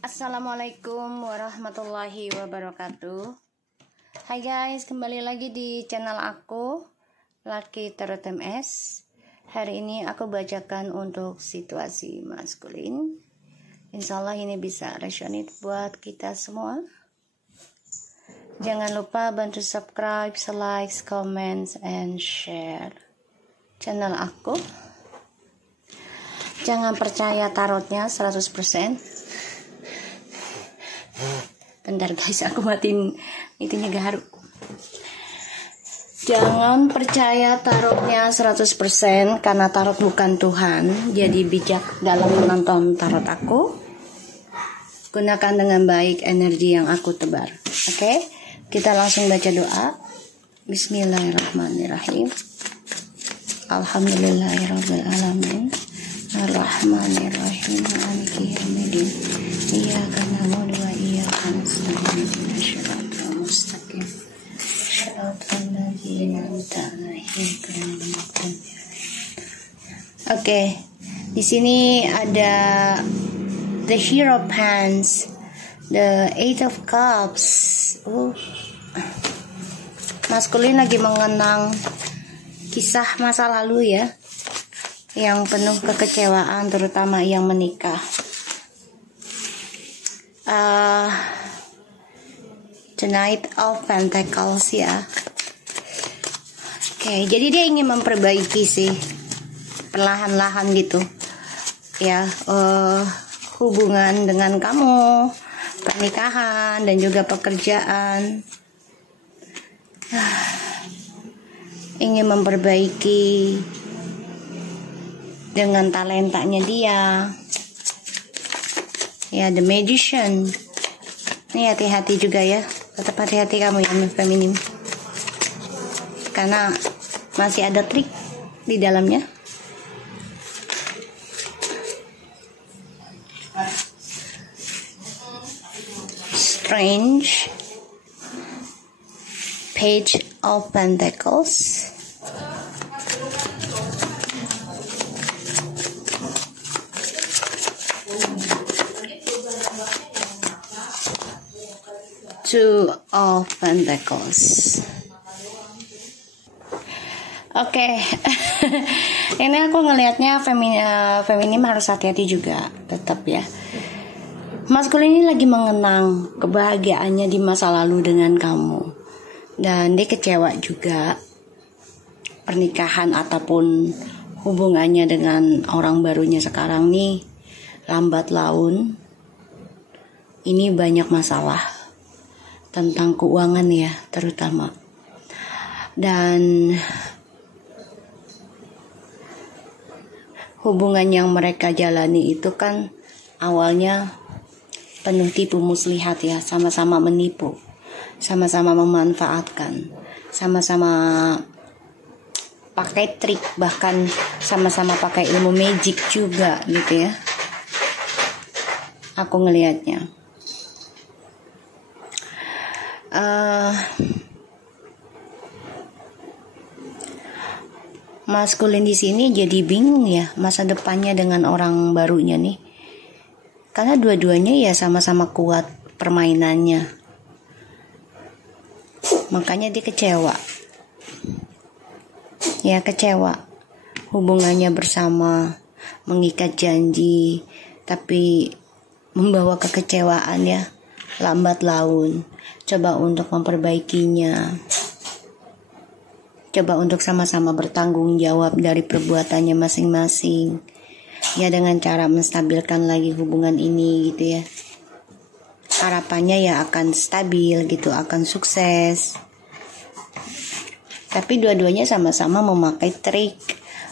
Assalamualaikum warahmatullahi wabarakatuh. Hai guys, kembali lagi di channel aku, Lucky Tarot MS. Hari ini aku bacakan untuk situasi maskulin. Insya Allah ini bisa resonate buat kita semua. Jangan lupa bantu subscribe, like, comment, and share channel aku. Jangan percaya tarotnya 100%. Bentar guys, aku matiin itunya garu. Jangan percaya tarotnya 100% karena tarot bukan Tuhan. Jadi bijak dalam menonton tarot aku. Gunakan dengan baik energi yang aku tebar. Oke, kita langsung baca doa. Bismillahirrahmanirrahim. Alhamdulillahirabbil alamin. Ar-Rahmanir-Rahim. Maliki yaumiddin. Iyyaka na'budu wa iyyaka nasta'in. Ihdinas siratal mustaqim. Shiratal ladzina an'amta 'alaihim ghairil maghdubi 'alaihim. Oke. Di sini ada the Hero of Wands, the Eight of Cups. Maskulin lagi mengenang kisah masa lalu ya, yang penuh kekecewaan, terutama yang menikah. The Knight of Pentacles ya. Oke, jadi dia ingin memperbaiki sih, perlahan-lahan gitu ya, hubungan dengan kamu, pernikahan dan juga pekerjaan. Ingin memperbaiki dengan talentanya dia ya. The Magician ini hati-hati juga ya, tetap hati-hati kamu yang feminim karena masih ada trik di dalamnya. Strange, Page of Pentacles, Two of Pentacles. Oke. Ini aku ngelihatnya feminim harus hati-hati juga tetap ya. Maskulin ini lagi mengenang kebahagiaannya di masa lalu dengan kamu, dan dia kecewa juga pernikahan ataupun hubungannya dengan orang barunya sekarang nih lambat laun. Ini banyak masalah tentang keuangan ya terutama, dan hubungan yang mereka jalani itu kan awalnya penuh tipu muslihat ya, sama-sama menipu, sama-sama memanfaatkan, sama-sama pakai trik, bahkan sama-sama pakai ilmu magic juga gitu ya, aku ngelihatnya. Maskulin di sini jadi bingung ya masa depannya dengan orang barunya nih, karena dua-duanya ya sama-sama kuat permainannya, makanya dia kecewa ya, kecewa hubungannya bersama, mengikat janji tapi membawa kekecewaan ya, lambat laun. Coba untuk memperbaikinya, coba untuk sama-sama bertanggung jawab dari perbuatannya masing-masing ya, dengan cara menstabilkan lagi hubungan ini gitu ya. Harapannya ya akan stabil gitu, akan sukses. Tapi dua-duanya sama-sama memakai trik,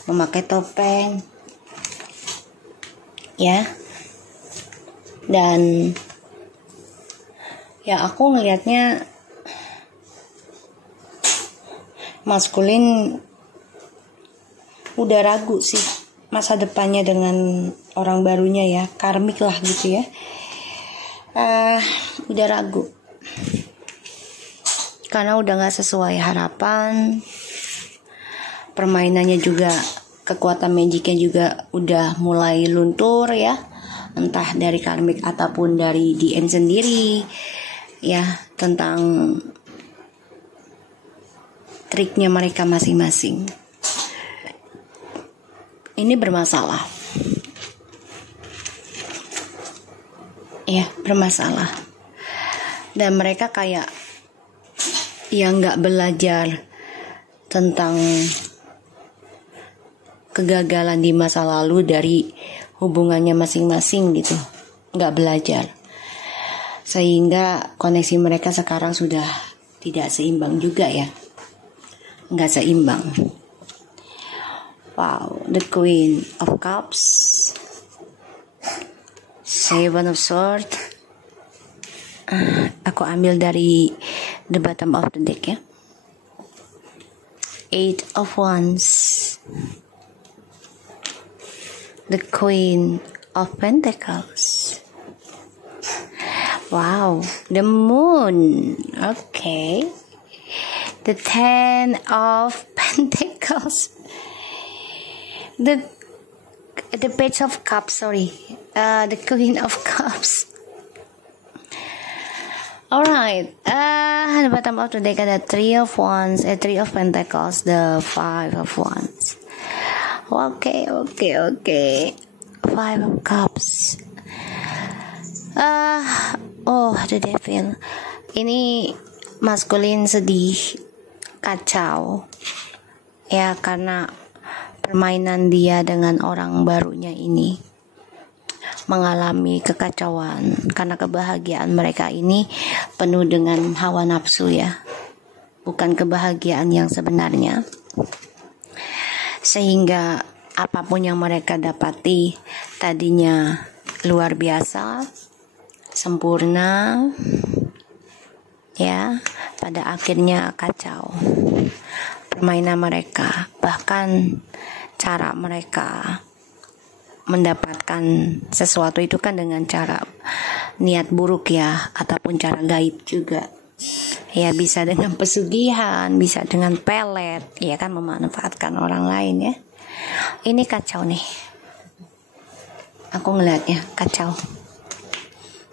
memakai topeng ya. Dan ya aku ngelihatnya maskulin udah ragu sih masa depannya dengan orang barunya ya, karmik lah gitu ya. Udah ragu karena udah gak sesuai harapan, permainannya juga, kekuatan magicnya juga udah mulai luntur ya. entah dari karmik ataupun dari DM sendiri, ya, tentang triknya mereka masing-masing. Ini bermasalah, ya, bermasalah. Dan mereka kayak yang nggak belajar tentang kegagalan di masa lalu dari hubungannya masing-masing gitu, nggak belajar, sehingga koneksi mereka sekarang sudah tidak seimbang juga ya, nggak seimbang. Wow, the Queen of Cups, Seven of Swords. Aku ambil dari the bottom of the deck ya. Eight of Wands, the Queen of Pentacles. Wow, the Moon. Okay, the Ten of Pentacles, the Page of Cups. The Queen of Cups. Alright, the bottom of the deck ada Three of Wands, Three of Pentacles, the Five of Wands. Okay. Five of Cups. The Devil. Ini maskulin sedih, kacau. Ya, karena permainan dia dengan orang barunya ini mengalami kekacauan karena kebahagiaan mereka ini penuh dengan hawa nafsu ya, bukan kebahagiaan yang sebenarnya, sehingga apapun yang mereka dapati tadinya luar biasa, sempurna ya, pada akhirnya kacau permainan mereka, bahkan cara mereka mendapatkan sesuatu itu kan dengan cara niat buruk ya, ataupun cara gaib juga ya, bisa dengan pesugihan, bisa dengan pelet ya kan, memanfaatkan orang lain ya. Ini kacau nih, aku ngelihatnya kacau.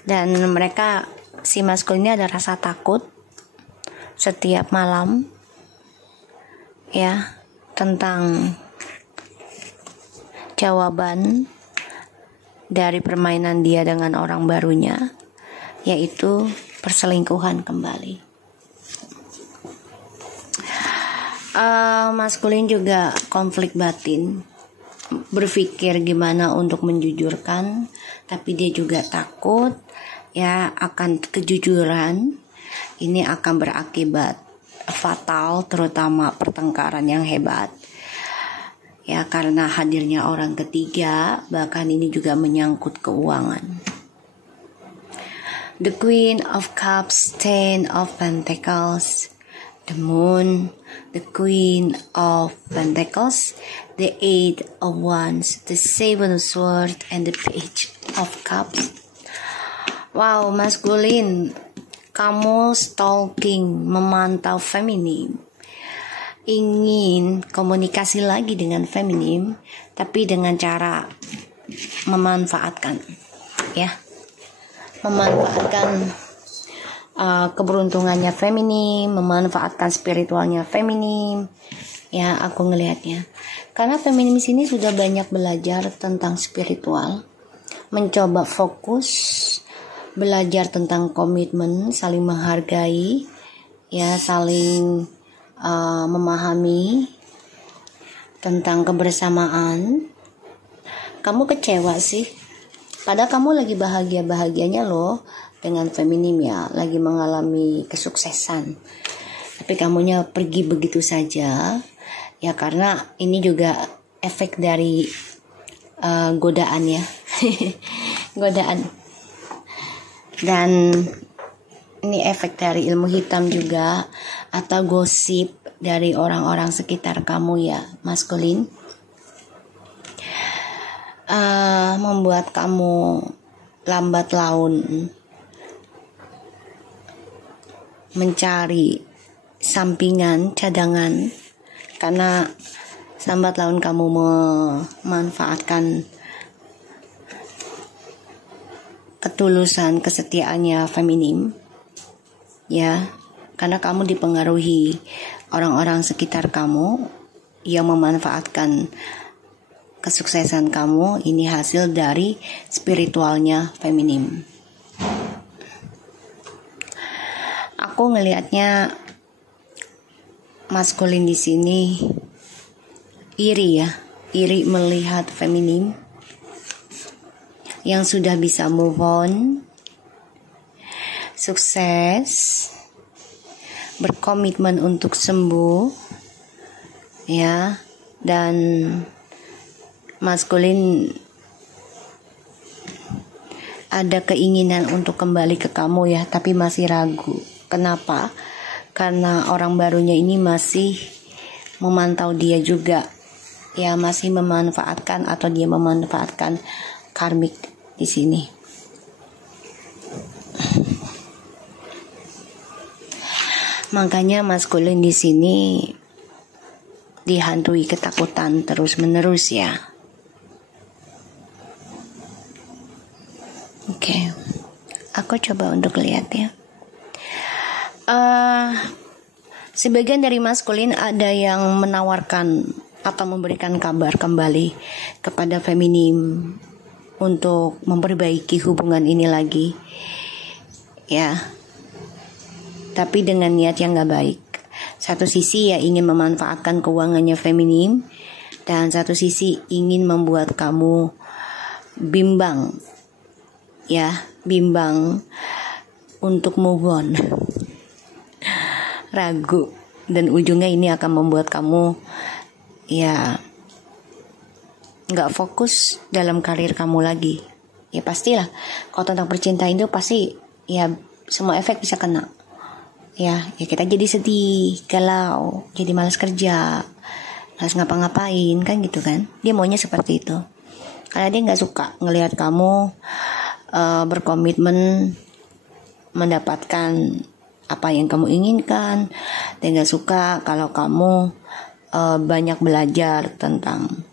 Dan mereka, si maskul ini ada rasa takut setiap malam ya, tentang jawaban dari permainan dia dengan orang barunya, yaitu perselingkuhan kembali. Maskulin juga konflik batin, berpikir gimana untuk menjujurkan, tapi dia juga takut ya akan kejujuran ini akan berakibat fatal, terutama pertengkaran yang hebat. Ya, karena hadirnya orang ketiga, bahkan ini juga menyangkut keuangan. The Queen of Cups, Ten of Pentacles, the Moon, the Queen of Pentacles, the Eight of Wands, the Seven of Swords, and the Page of Cups. Wow, maskulin, kamu stalking, memantau feminim, ingin komunikasi lagi dengan feminim, tapi dengan cara memanfaatkan ya, memanfaatkan keberuntungannya feminim, memanfaatkan spiritualnya feminim ya, aku ngelihatnya. Karena feminim sini sudah banyak belajar tentang spiritual, mencoba fokus belajar tentang komitmen, saling menghargai ya, saling memahami tentang kebersamaan. Kamu kecewa sih, padahal kamu lagi bahagia-bahagianya loh dengan feminim ya, lagi mengalami kesuksesan, tapi kamunya pergi begitu saja ya, karena ini juga efek dari godaan ya godaan, dan ini efek dari ilmu hitam juga, atau gosip dari orang-orang sekitar kamu ya, maskulin, membuat kamu lambat laun mencari sampingan, cadangan, karena lambat laun kamu memanfaatkan ketulusan kesetiaannya feminim, ya, karena kamu dipengaruhi orang-orang sekitar kamu yang memanfaatkan kesuksesan kamu. Ini hasil dari spiritualnya feminim. Aku ngelihatnya maskulin di sini iri melihat feminim yang sudah bisa move on, sukses, berkomitmen untuk sembuh, ya, dan maskulin ada keinginan untuk kembali ke kamu, ya, tapi masih ragu. Kenapa? Karena orang barunya ini masih memantau dia juga, ya, masih memanfaatkan atau dia memanfaatkan karmik di sini. Makanya maskulin di sini dihantui ketakutan terus-menerus, ya. Oke. Aku coba untuk lihat, ya. Sebagian dari maskulin ada yang menawarkan atau memberikan kabar kembali kepada feminim untuk memperbaiki hubungan ini lagi, ya, tapi dengan niat yang gak baik. Satu sisi ya ingin memanfaatkan keuangannya feminim, dan satu sisi ingin membuat kamu bimbang, ya, bimbang untuk move on, ragu, dan ujungnya ini akan membuat kamu, ya, gak fokus dalam karir kamu lagi. Ya pastilah, kalau tentang percintaan itu pasti, ya, semua efek bisa kena. Ya kita jadi sedih, galau, jadi malas kerja, malas ngapa-ngapain, kan gitu kan. Dia maunya seperti itu, karena dia gak suka ngelihat kamu berkomitmen mendapatkan apa yang kamu inginkan. Dia gak suka kalau kamu banyak belajar tentang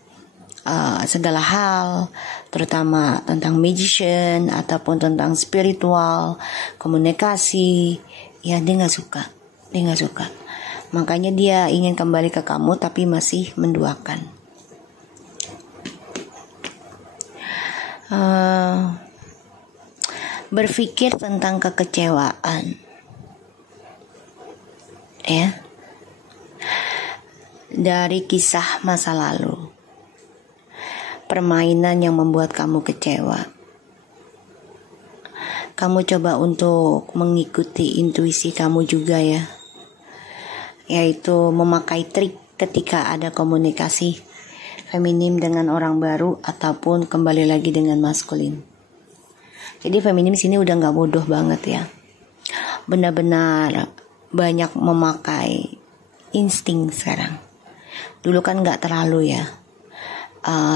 segala hal, terutama tentang magician ataupun tentang spiritual, komunikasi. Ya dia gak suka. Makanya dia ingin kembali ke kamu tapi masih menduakan. Berpikir tentang kekecewaan, ya, dari kisah masa lalu, permainan yang membuat kamu kecewa. Kamu coba untuk mengikuti intuisi kamu juga, ya, yaitu memakai trik ketika ada komunikasi feminim dengan orang baru ataupun kembali lagi dengan maskulin. Jadi feminim sini udah gak bodoh banget, ya, benar-benar banyak memakai insting sekarang. Dulu kan gak terlalu, ya,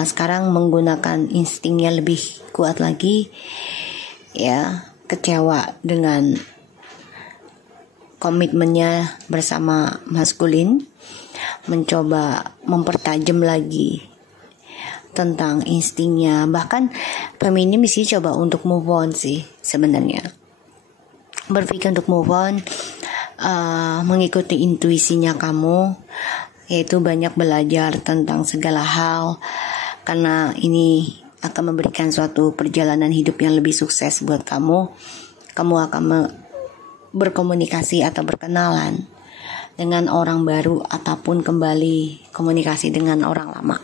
sekarang menggunakan instingnya lebih kuat lagi, ya. Kecewa dengan komitmennya bersama maskulin, mencoba mempertajam lagi tentang instingnya. Bahkan feminim di sini coba untuk move on sih sebenarnya, berpikir untuk move on, mengikuti intuisinya kamu, yaitu banyak belajar tentang segala hal, karena ini akan memberikan suatu perjalanan hidup yang lebih sukses buat kamu. Kamu akan berkomunikasi atau berkenalan dengan orang baru ataupun kembali komunikasi dengan orang lama,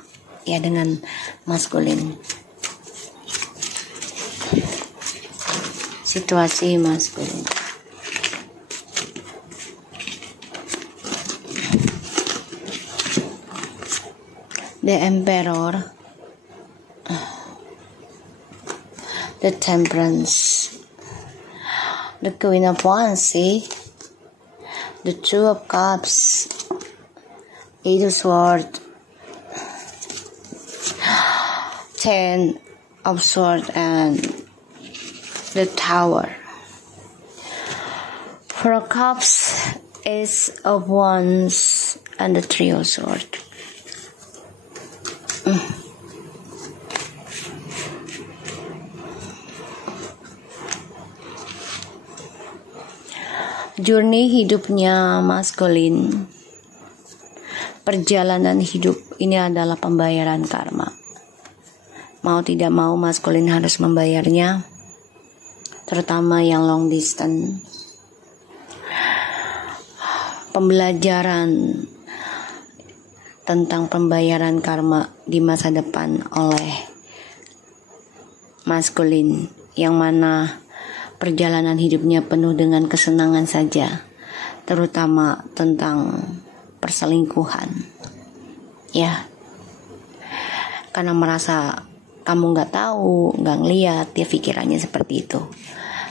ya, dengan maskulin. Situasi maskulin. The Emperor, the Temperance, the Queen of Wands, the Two of Cups, Eight of Swords, Ten of Swords, and the Tower. Four of Cups, Ace of Wands, and the Three of Swords. Journey hidupnya maskulin, perjalanan hidup ini adalah pembayaran karma. Mau tidak mau maskulin harus membayarnya, terutama yang long distance. Pembelajaran tentang pembayaran karma di masa depan oleh maskulin, yang mana perjalanan hidupnya penuh dengan kesenangan saja, terutama tentang perselingkuhan. Ya, karena merasa kamu gak tahu, gak ngeliat, dia pikirannya seperti itu.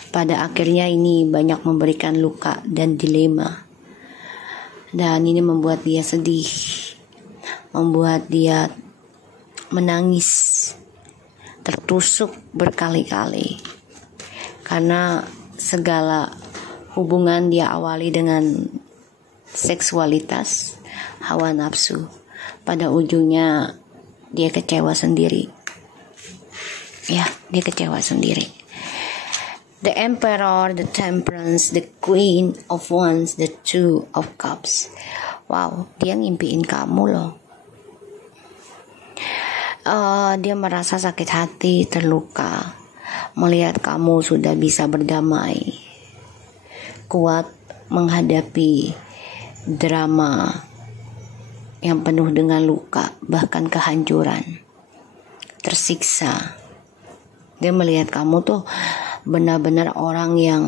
Pada akhirnya ini banyak memberikan luka dan dilema. Dan ini membuat dia sedih, membuat dia menangis, tertusuk berkali-kali. Karena segala hubungan dia awali dengan seksualitas, hawa nafsu. Pada ujungnya dia kecewa sendiri. Ya, dia kecewa sendiri. The Emperor, the Temperance, the Queen of Wands, the Two of Cups. Wow, dia ngimpiin kamu loh. Dia merasa sakit hati, terluka melihat kamu sudah bisa berdamai, kuat menghadapi drama yang penuh dengan luka, bahkan kehancuran, tersiksa. Dia melihat kamu tuh benar-benar orang yang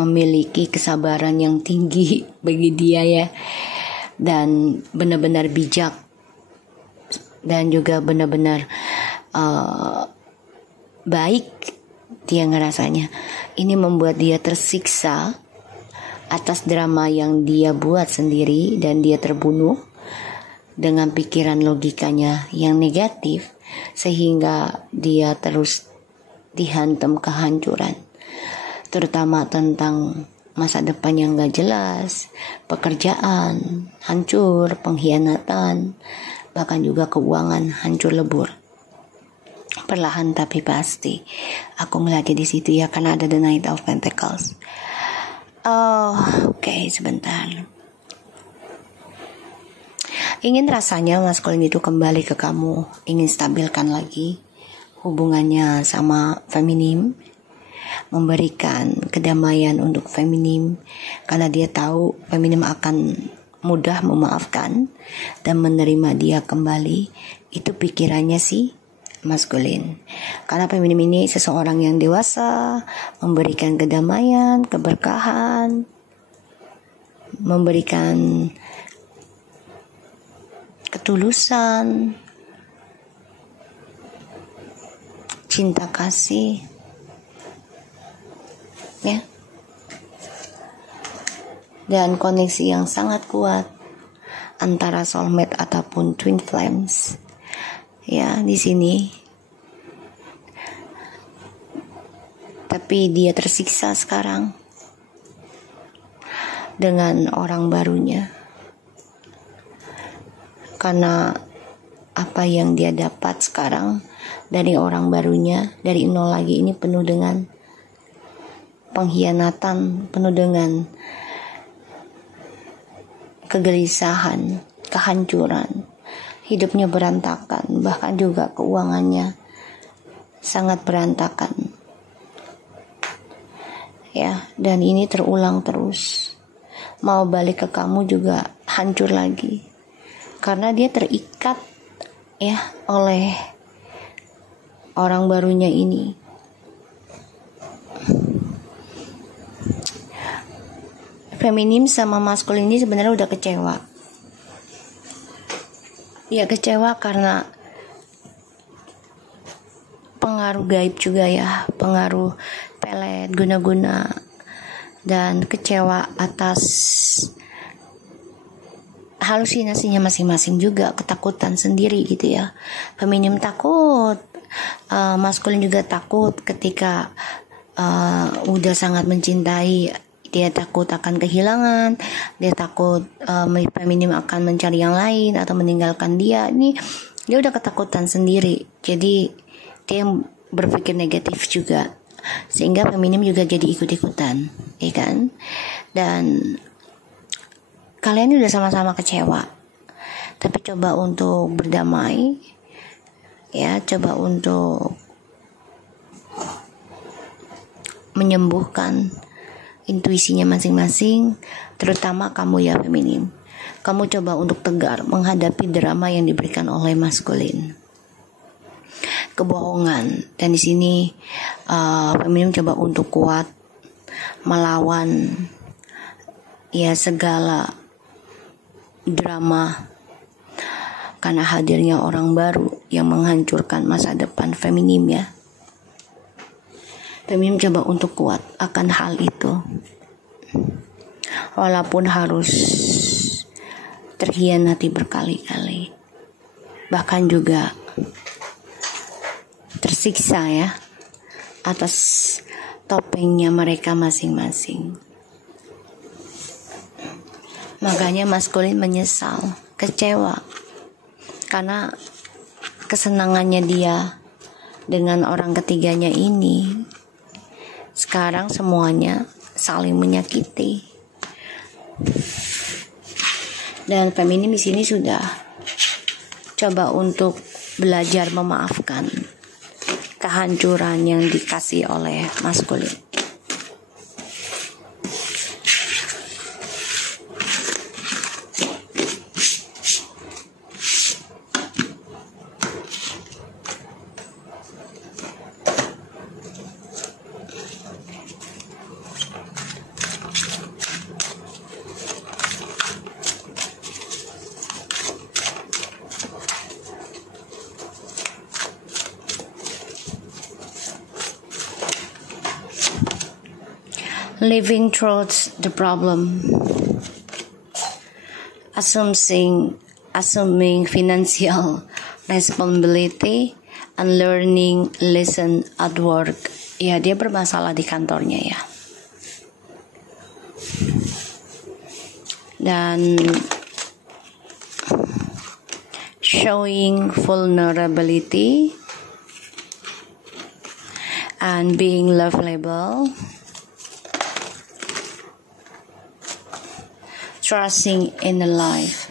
memiliki kesabaran yang tinggi bagi dia ya, dan benar-benar bijak, dan juga benar-benar baik. Dia ngerasanya ini membuat dia tersiksa atas drama yang dia buat sendiri, dan dia terbunuh dengan pikiran logikanya yang negatif, sehingga dia terus dihantam kehancuran, terutama tentang masa depan yang gak jelas, pekerjaan hancur, pengkhianatan, bahkan juga keuangan hancur lebur. Perlahan tapi pasti. Aku ngeliatnya di situ ya, karena ada the Knight of Pentacles. Oke, sebentar. Ingin rasanya maskulin itu kembali ke kamu, ingin stabilkan lagi hubungannya sama feminim, memberikan kedamaian untuk feminim, karena dia tahu feminim akan mudah memaafkan dan menerima dia kembali. Itu pikirannya sih maskulin. Karena feminim ini seseorang yang dewasa, memberikan kedamaian, keberkahan, memberikan ketulusan, cinta kasih, ya, dan koneksi yang sangat kuat antara soulmate ataupun twin flames. Ya, di sini. Tapi dia tersiksa sekarang dengan orang barunya, karena apa yang dia dapat sekarang dari orang barunya, dari nol lagi, ini penuh dengan pengkhianatan, penuh dengan kegelisahan, kehancuran. Hidupnya berantakan, bahkan juga keuangannya sangat berantakan. Ya, dan ini terulang terus. Mau balik ke kamu juga hancur lagi. Karena dia terikat ya oleh orang barunya ini. Feminim sama maskulin ini sebenarnya udah kecewa. Ya, kecewa karena pengaruh gaib juga ya, pengaruh pelet, guna-guna, dan kecewa atas halusinasinya masing-masing juga, ketakutan sendiri gitu ya. Feminim takut, maskulin juga takut ketika udah sangat mencintai. Dia takut akan kehilangan, dia takut feminim akan mencari yang lain atau meninggalkan dia. Ini dia udah ketakutan sendiri, jadi dia berpikir negatif juga, sehingga feminim juga jadi ikut-ikutan. ya kan? Dan kalian udah sama-sama kecewa, tapi coba untuk berdamai, ya, coba untuk menyembuhkan intuisinya masing-masing, terutama kamu ya feminim. Kamu coba untuk tegar menghadapi drama yang diberikan oleh maskulin, kebohongan, dan di sini feminim coba untuk kuat melawan ya segala drama karena hadirnya orang baru yang menghancurkan masa depan feminim ya. Feminim coba untuk kuat akan hal itu, walaupun harus terhianati berkali-kali, bahkan juga tersiksa ya atas topengnya mereka masing-masing. Makanya maskulin menyesal, kecewa karena kesenangannya dia dengan orang ketiganya ini sekarang semuanya saling menyakiti. Dan feminim di sini sudah coba untuk belajar memaafkan kehancuran yang dikasih oleh maskulin. Living through the problem, assuming financial responsibility and learning lesson at work. Ya, dia bermasalah di kantornya ya. Dan showing vulnerability and being lovable, trusting in the life,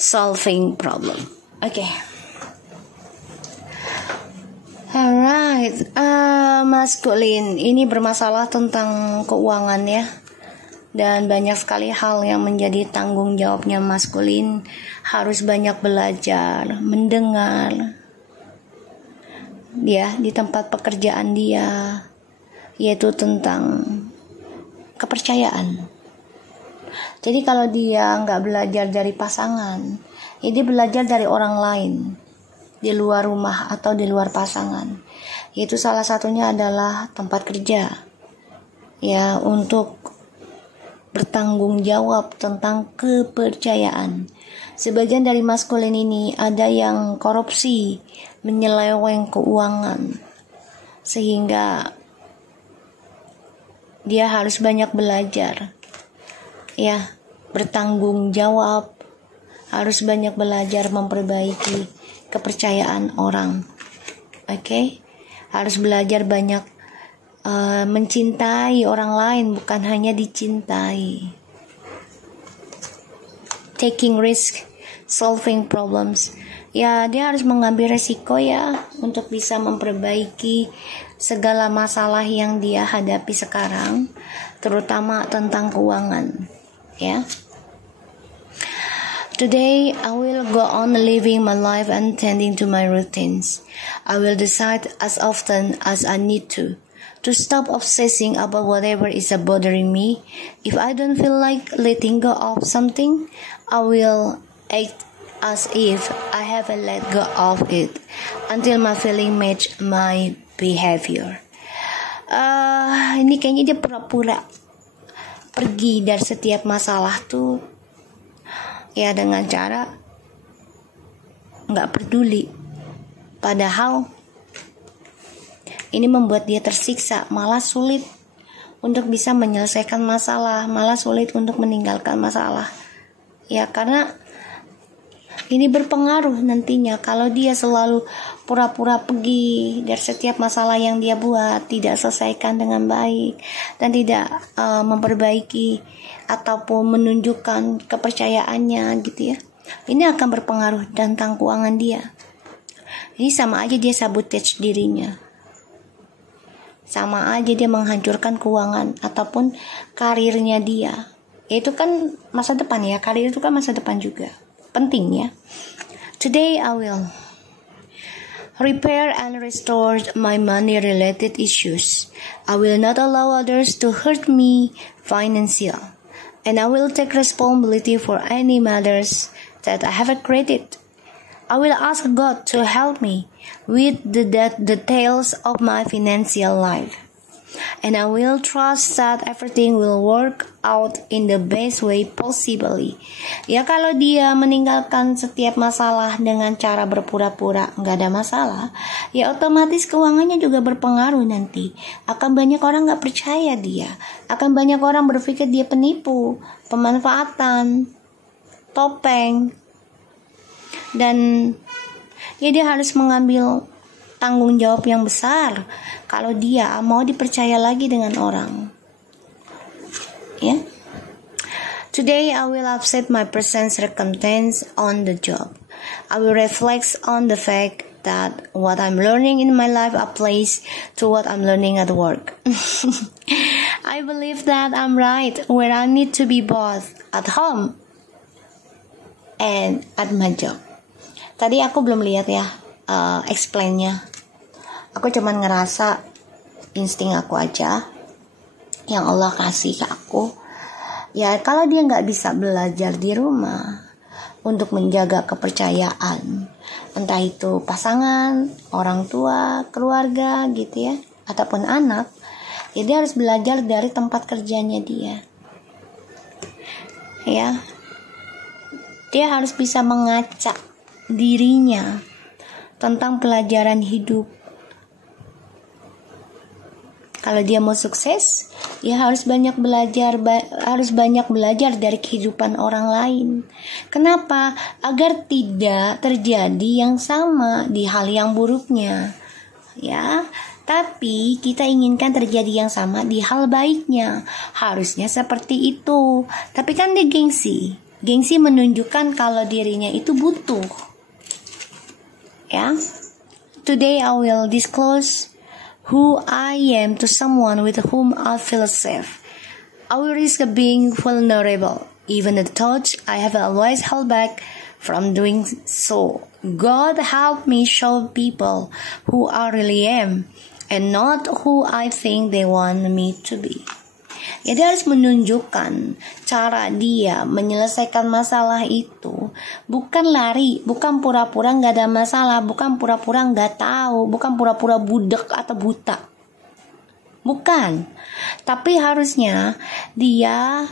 solving problem. Okay. Alright, maskulin ini bermasalah tentang keuangan ya. Dan banyak sekali hal yang menjadi tanggung jawabnya maskulin. Harus banyak belajar, mendengar dia di tempat pekerjaan dia, yaitu tentang kepercayaan. Jadi kalau dia nggak belajar dari pasangan, ya dia belajar dari orang lain di luar rumah atau di luar pasangan. Yaitu salah satunya adalah tempat kerja, ya, untuk bertanggung jawab tentang kepercayaan. Sebagian dari maskulin ini ada yang korupsi, menyeleweng keuangan, sehingga dia harus banyak belajar, ya, bertanggung jawab, harus banyak belajar memperbaiki kepercayaan orang. Oke? Harus belajar banyak mencintai orang lain, bukan hanya dicintai. Taking risk, solving problems. Ya, dia harus mengambil resiko ya untuk bisa memperbaiki segala masalah yang dia hadapi sekarang, terutama tentang keuangan, ya. Today I will go on living my life and tending to my routines. I will decide as often as I need to stop obsessing about whatever is bothering me. If I don't feel like letting go of something, I will act as if I haven't let go of it until my feeling match my behavior. Ini kayaknya dia pura-pura pergi dari setiap masalah tuh ya dengan cara nggak peduli, padahal ini membuat dia tersiksa, malah sulit untuk bisa menyelesaikan masalah, malah sulit untuk meninggalkan masalah. Ya, karena Ini berpengaruh nantinya kalau dia selalu pura-pura pergi dari setiap masalah yang dia buat, tidak selesaikan dengan baik, dan tidak memperbaiki ataupun menunjukkan kepercayaannya gitu ya. Ini akan berpengaruh tentang keuangan dia. Ini sama aja dia sabotage dirinya. Sama aja dia menghancurkan keuangan ataupun karirnya dia. Itu kan masa depan ya, karir itu kan masa depan juga. Penting ya. Today I will repair and restore my money related issues. I will not allow others to hurt me financially. And I will take responsibility for any matters that I have created. I will ask God to help me with the details of my financial life. And I will trust that everything will work out in the best way possibly. Ya kalau dia meninggalkan setiap masalah dengan cara berpura-pura nggak ada masalah, ya otomatis keuangannya juga berpengaruh nanti. Akan banyak orang nggak percaya dia. Akan banyak orang berpikir dia penipu, pemanfaatan, topeng. Dan ya dia harus mengambil tanggung jawab yang besar kalau dia mau dipercaya lagi dengan orang. Ya. Today I will accept my present circumstance on the job. I will reflect on the fact that what I'm learning in my life applies to what I'm learning at work. I believe that I'm right where I need to be both at home and at my job. Tadi aku belum lihat ya explain-nya. Aku cuman ngerasa insting aku aja yang Allah kasih ke aku. Ya kalau dia nggak bisa belajar di rumah untuk menjaga kepercayaan, entah itu pasangan, orang tua, keluarga gitu ya, ataupun anak, ya dia harus belajar dari tempat kerjanya dia. Ya, dia harus bisa mengacak dirinya tentang pelajaran hidup. Kalau dia mau sukses, ya harus banyak belajar dari kehidupan orang lain. Kenapa? Agar tidak terjadi yang sama di hal yang buruknya. Ya, tapi kita inginkan terjadi yang sama di hal baiknya. Harusnya seperti itu. Tapi kan dia gengsi. Gengsi menunjukkan kalau dirinya itu butuh. Ya. Today I will disclose who I am to someone with whom I feel safe. I will risk being vulnerable, even the thoughts I have always held back from doing so. God help me show people who I really am and not who I think they want me to be. Ya dia harus menunjukkan cara dia menyelesaikan masalah itu. Bukan lari, bukan pura-pura gak ada masalah, bukan pura-pura gak tahu, bukan pura-pura budak atau buta. Bukan. Tapi harusnya dia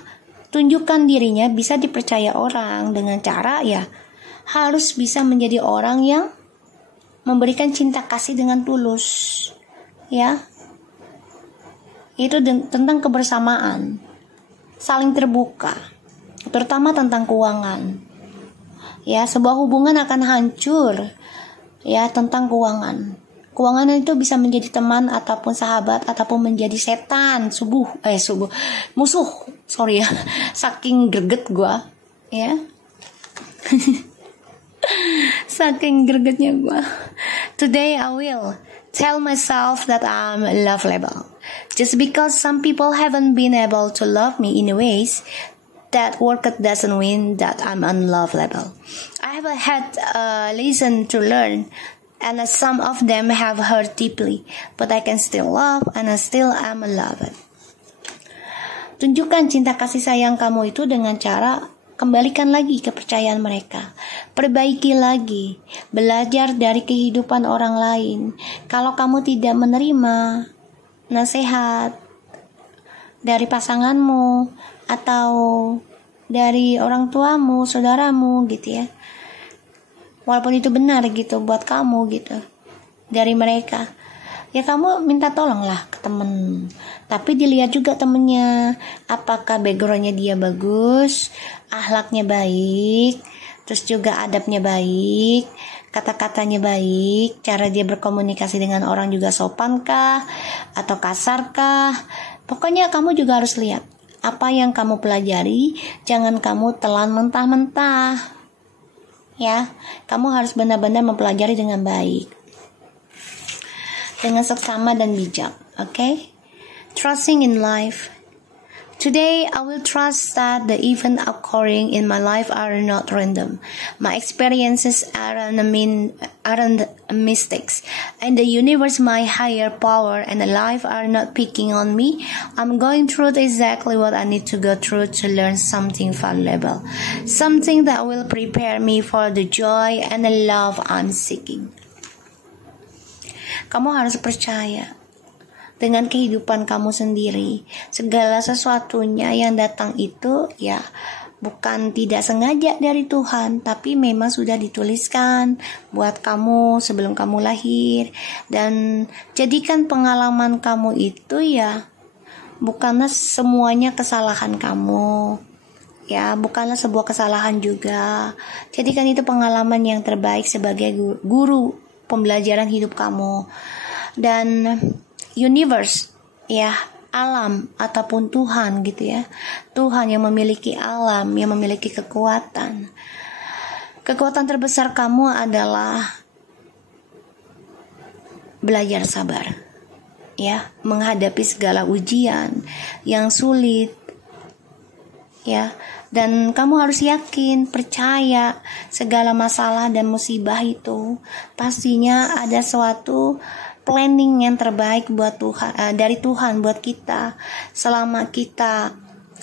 tunjukkan dirinya bisa dipercaya orang dengan cara ya harus bisa menjadi orang yang memberikan cinta kasih dengan tulus. Ya. Itu tentang kebersamaan, saling terbuka, terutama tentang keuangan. Ya, sebuah hubungan akan hancur ya tentang keuangan. Keuangan itu bisa menjadi teman ataupun sahabat ataupun menjadi setan, musuh. Sorry ya, saking greget gua, ya. Saking gregetnya gua. Today I will tell myself that I'm lovable. Just because some people haven't been able to love me in ways that work doesn't mean that I'm unlovable. I have had a lesson to learn, and some of them have hurt deeply, but I can still love, and I still am loved. Tunjukkan cinta kasih sayang kamu itu dengan cara kembalikan lagi kepercayaan mereka. Perbaiki lagi, belajar dari kehidupan orang lain. Kalau kamu tidak menerima nasihat dari pasanganmu atau dari orang tuamu, saudaramu gitu ya. Walaupun itu benar gitu buat kamu gitu. Dari mereka. Ya kamu minta tolonglah ke temen. Tapi dilihat juga temennya. Apakah backgroundnya dia bagus, akhlaknya baik, terus juga adabnya baik, kata-katanya baik, cara dia berkomunikasi dengan orang juga sopankah atau kasarkah. Pokoknya kamu juga harus lihat apa yang kamu pelajari, jangan kamu telan mentah-mentah. Ya, kamu harus benar-benar mempelajari dengan baik, dengan seksama dan bijak. Okay? Trusting in life. Today, I will trust that the events occurring in my life are not random. My experiences aren't mistakes. And the universe, my higher power, and the life are not picking on me. I'm going through exactly what I need to go through to learn something valuable. Something that will prepare me for the joy and the love I'm seeking. Kamu harus percaya dengan kehidupan kamu sendiri. Segala sesuatunya yang datang itu ya bukan tidak sengaja dari Tuhan, tapi memang sudah dituliskan buat kamu sebelum kamu lahir. Dan jadikan pengalaman kamu itu ya bukanlah semuanya kesalahan kamu, ya bukanlah sebuah kesalahan juga. Jadikan itu pengalaman yang terbaik sebagai guru pembelajaran hidup kamu. Dan universe, ya alam ataupun Tuhan gitu ya, Tuhan yang memiliki alam, yang memiliki kekuatan terbesar kamu adalah belajar sabar, ya menghadapi segala ujian yang sulit, ya. Dan kamu harus yakin, percaya segala masalah dan musibah itu pastinya ada suatu planning yang terbaik buat Tuhan, dari Tuhan buat kita. Selama kita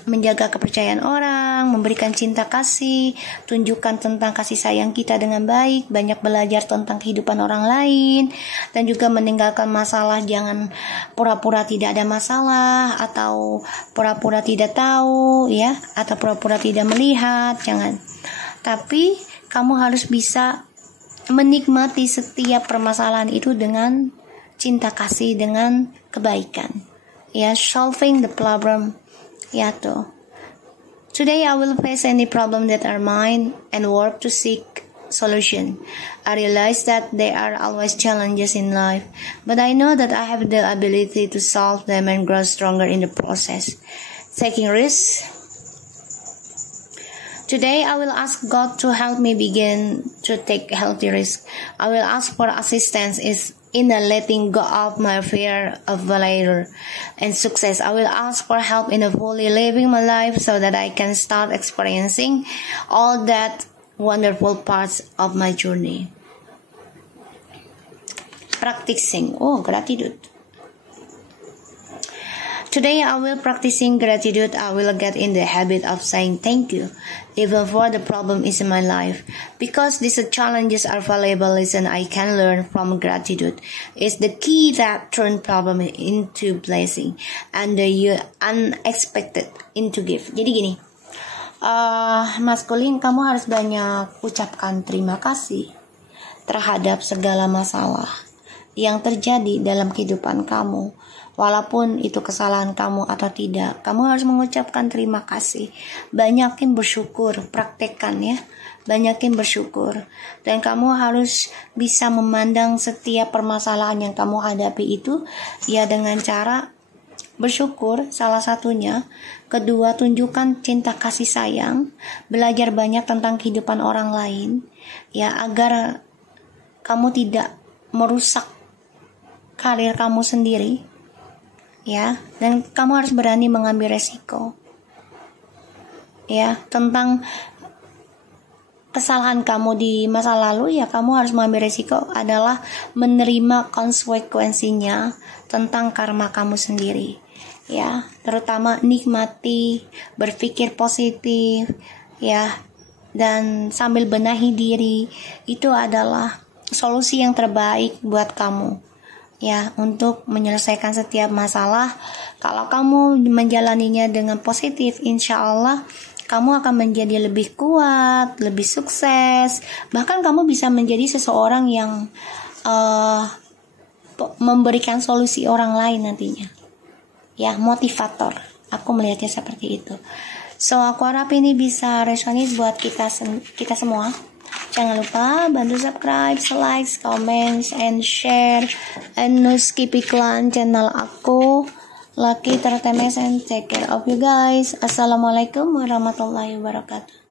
menjaga kepercayaan orang, memberikan cinta kasih, tunjukkan tentang kasih sayang kita dengan baik, banyak belajar tentang kehidupan orang lain, dan juga meninggalkan masalah. Jangan pura-pura tidak ada masalah, atau pura-pura tidak tahu, ya, atau pura-pura tidak melihat. Jangan. Tapi kamu harus bisa menikmati setiap permasalahan itu dengan cinta kasih, dengan kebaikan, ya, solving the problem, ya tuh. Today I will face any problem that are mine and work to seek solution. I realize that there are always challenges in life, but I know that I have the ability to solve them and grow stronger in the process. Taking risks. Today I will ask God to help me begin to take healthy risks. I will ask for assistance in the letting go of my fear of failure and success. I will ask for help in fully living my life so that I can start experiencing all that wonderful parts of my journey. Practicing gratitude. Today I will practicing gratitude. I will get in the habit of saying thank you, even for the problem is in my life. Because these challenges are valuable lesson I can learn from gratitude. It's the key that turn problem into blessing and the unexpected into gift. Jadi gini, maskulin, kamu harus banyak ucapkan terima kasih terhadap segala masalah yang terjadi dalam kehidupan kamu. Walaupun itu kesalahan kamu atau tidak, kamu harus mengucapkan terima kasih. Banyakin bersyukur, praktekkan ya. Banyakin bersyukur. Dan kamu harus bisa memandang setiap permasalahan yang kamu hadapi itu ya dengan cara bersyukur, salah satunya. Kedua, tunjukkan cinta kasih sayang. Belajar banyak tentang kehidupan orang lain, ya, agar kamu tidak merusak karir kamu sendiri, ya. Dan kamu harus berani mengambil resiko, ya, tentang kesalahan kamu di masa lalu. Ya, kamu harus mengambil resiko adalah menerima konsekuensinya tentang karma kamu sendiri, ya. Terutama nikmati, berpikir positif, ya, dan sambil benahi diri. Itu adalah solusi yang terbaik buat kamu, ya, untuk menyelesaikan setiap masalah. Kalau kamu menjalaninya dengan positif, insya Allah kamu akan menjadi lebih kuat, lebih sukses. Bahkan kamu bisa menjadi seseorang yang memberikan solusi orang lain nantinya, ya, motivator. Aku melihatnya seperti itu. So aku harap ini bisa resonis buat kita semua. Jangan lupa bantu subscribe, like, comment, and share, and no skip iklan channel aku, Lucky Entertainment, and take care of you guys. Assalamualaikum warahmatullahi wabarakatuh.